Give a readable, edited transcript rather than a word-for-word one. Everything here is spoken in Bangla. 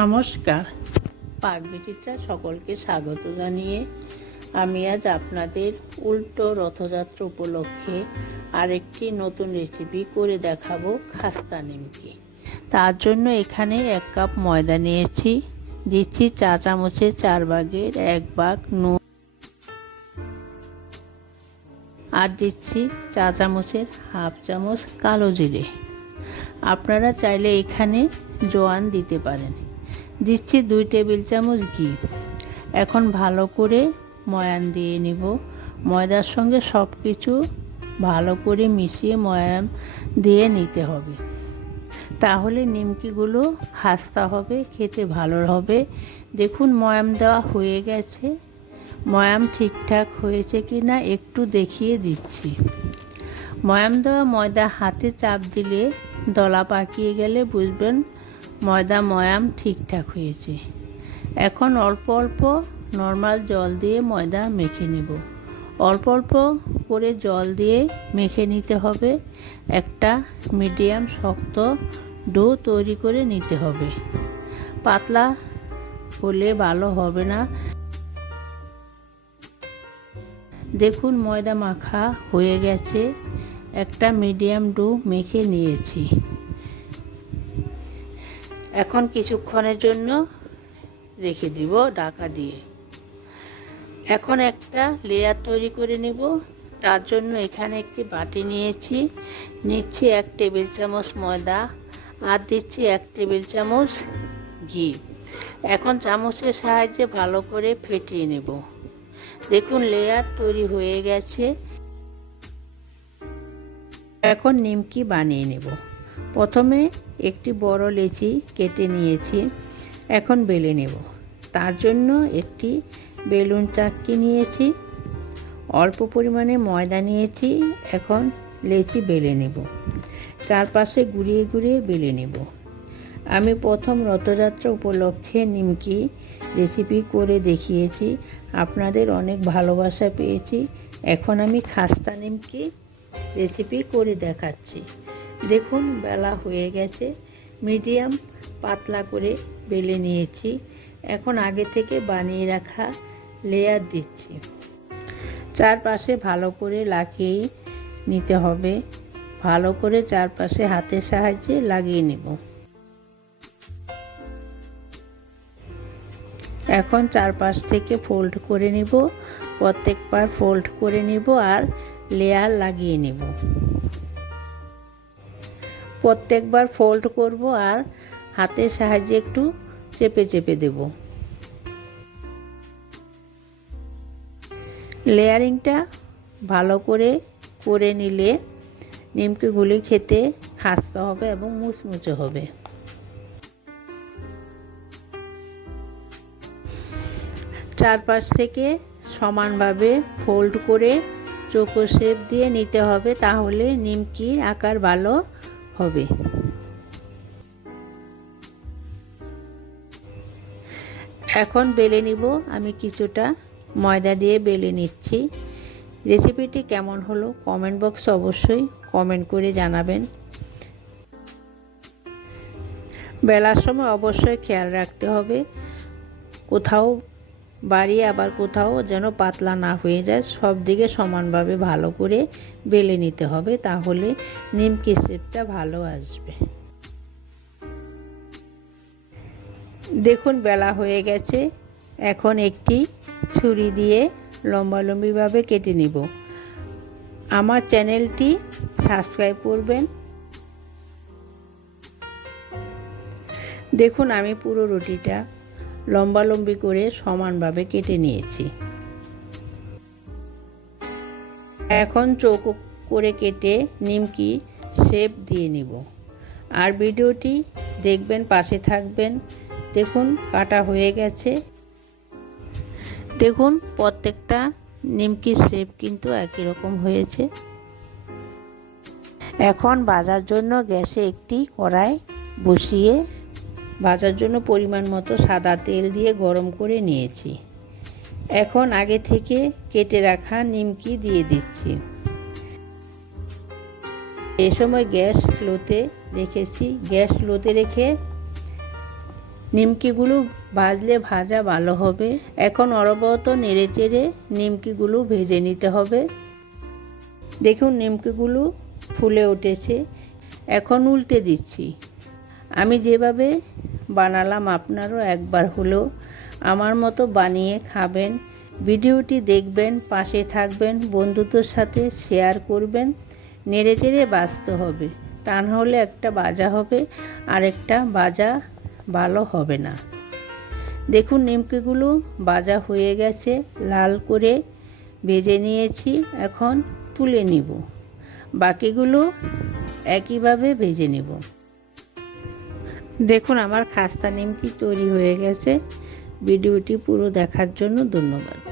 নমস্কার, পাকবিচিত্রা সকলকে স্বাগত জানিয়ে আমি আজ আপনাদের উল্টো রথযাত্রা উপলক্ষে আরেকটি নতুন রেসিপি করে দেখাবো, খাস্তা নিমকি। তার জন্য এখানে 1 কাপ ময়দা নিয়েছি, দিচ্ছি চা চামচের 4 ভাগের 1 ভাগ নুন, আর দিচ্ছি চা চামচের হাফ চামচ কালো জিরে। আপনারা চাইলে এখানে জোয়ান দিতে পারেন। দিচ্ছি 2 টেবিল চামচ ঘি। এখন ভালো করে ময়ান দিয়ে নিব। ময়দার সঙ্গে সব কিছু ভালো করে মিশিয়ে ময়ান দিয়ে নিতে হবে, তাহলে নিমকিগুলো খাস্তা হবে, খেতে ভালো হবে। দেখুন ময়াম দেওয়া হয়ে গেছে। ময়াম ঠিকঠাক হয়েছে কি না একটু দেখিয়ে দিচ্ছি। ময়াম দেওয়া ময়দা হাতে চাপ দিলে দলা পাকিয়ে গেলে বুঝবেন ময়াম ঠিকঠাক হয়েছে। এখন অল্প অল্প নর্মাল জল দিয়ে ময়দা মেখে নেব। অল্প অল্প করে জল দিয়ে মেখে নিতে হবে। একটা মিডিয়াম শক্ত ডো তৈরি করে নিতে হবে। পাতলা হলে ভালো হবে না। দেখুন ময়দা মাখা হয়ে গেছে। একটা মিডিয়াম ডো মেখে নিয়েছি। এখন কিছুক্ষণের জন্য রেখে দিব ঢাকা দিয়ে। এখন একটা লেয়ার তৈরি করে নেব। তার জন্য এখানে একটি বাটি নিয়েছি, নিচ্ছি 1 টেবিল চামচ ময়দা আর দিচ্ছি 1 টেবিল চামচ ঘি। এখন চামচের সাহায্যে ভালো করে ফেটিয়ে নেব। দেখুন লেয়ার তৈরি হয়ে গেছে। এখন নিমকি বানিয়ে নেব। প্রথমে একটি বড় লেচি কেটে নিয়েছি, এখন বেলে নেব। তার জন্য একটি বেলুন চাক্কি নিয়েছি, অল্প পরিমাণে ময়দা নিয়েছি। এখন লেচি বেলে নেব। চারপাশে ঘুরিয়ে ঘুরিয়ে বেলে নেব। আমি প্রথম রথযাত্রা উপলক্ষে নিমকি রেসিপি করে দেখিয়েছি, আপনাদের অনেক ভালোবাসা পেয়েছি। এখন আমি খাস্তা নিমকি রেসিপি করে দেখাচ্ছি। দেখুন বেলা হয়ে গেছে। মিডিয়াম পাতলা করে বেলে নিয়েছি। এখন আগে থেকে বানিয়ে রাখা লেয়ার দিচ্ছি। চারপাশে ভালো করে লাগিয়ে নিতে হবে। ভালো করে চারপাশে হাতের সাহায্যে লাগিয়ে নেব। এখন চারপাশ থেকে ফোল্ড করে নেব। প্রত্যেকবার ফোল্ড করে নেব আর লেয়ার লাগিয়ে নেব। প্রত্যেকবার ফোল্ড করব আর হাতের সাহায্যে একটু চেপে চেপে দেব। লেয়ারিংটা ভালো করে নিলে নিমকিগুলি খেতে খাস্তা হবে এবং মুচমুচে হবে। চারপাশ থেকে সমানভাবে ফোল্ড করে চৌকো শেপ দিয়ে নিতে হবে, তাহলে নিমকি আকার ভালো হবে। এখন বেলে নিব। আমি কিছুটা ময়দা দিয়ে বেলে নিচ্ছি। রেসিপিটি কেমন হলো কমেন্ট বক্সে অবশ্যই কমেন্ট করে জানাবেন। বেলার সময় অবশ্যই খেয়াল রাখতে হবে কোথাও বাড়িয়ে আবার কোথাও যেন পাতলা না হয়ে যায়। সব দিকে সমানভাবে ভালো করে বেলে নিতে হবে, তাহলে নিমকি শেপটা ভালো আসবে। দেখুন বেলা হয়ে গেছে। এখন একটি ছুরি দিয়ে লম্বালম্বিভাবে কেটে নিব। আমার চ্যানেলটি সাবস্ক্রাইব করবেন। দেখুন আমি পুরো রুটিটা লম্বালম্বি করে সমানভাবে কেটে নিয়েছি। এখন চৌকো করে কেটে নিমকি শেপ দিয়ে নিব। আর ভিডিওটি দেখবেন, পাশে থাকবেন। দেখুন কাটা হয়ে গেছে। দেখুন প্রত্যেকটা নিমকির শেপ কিন্তু একই রকম হয়েছে। এখন ভাজার জন্য গ্যাসে একটি কড়াই বসিয়ে ভাজার জন্য পরিমাণ মতো সাদা তেল দিয়ে গরম করে নিয়েছি। এখন আগে থেকে কেটে রাখা নিমকি দিয়ে দিচ্ছি। এই সময় গ্যাস লোতে রেখেছি। গ্যাস লোতে রেখে নিমকিগুলো ভাজলে ভাজা ভালো হবে। এখন অনবরত নেড়েচেড়ে নিমকিগুলো ভেজে নিতে হবে। দেখুন নিমকিগুলো ফুলে উঠেছে। এখন উল্টে দিচ্ছি। আমি যেভাবে বানালাম আপনারাও একবার হলেও আমার মতো বানিয়ে খাবেন। ভিডিওটি দেখবেন, পাশে থাকবেন, বন্ধুদের সাথে শেয়ার করবেন। নেড়েচেড়ে ভাজতে হবে, তা নাহলে একটা ভাজা হবে আর একটা ভাজা ভালো হবে না। দেখুন নিমকিগুলো ভাজা হয়ে গেছে, লাল করে ভেজে নিয়েছি। এখন তুলে নিব, বাকিগুলো একইভাবে ভেজে নেব। দেখুন আমার খাস্তা নিমকি তৈরি হয়ে গেছে। ভিডিওটি পুরো দেখার জন্য ধন্যবাদ।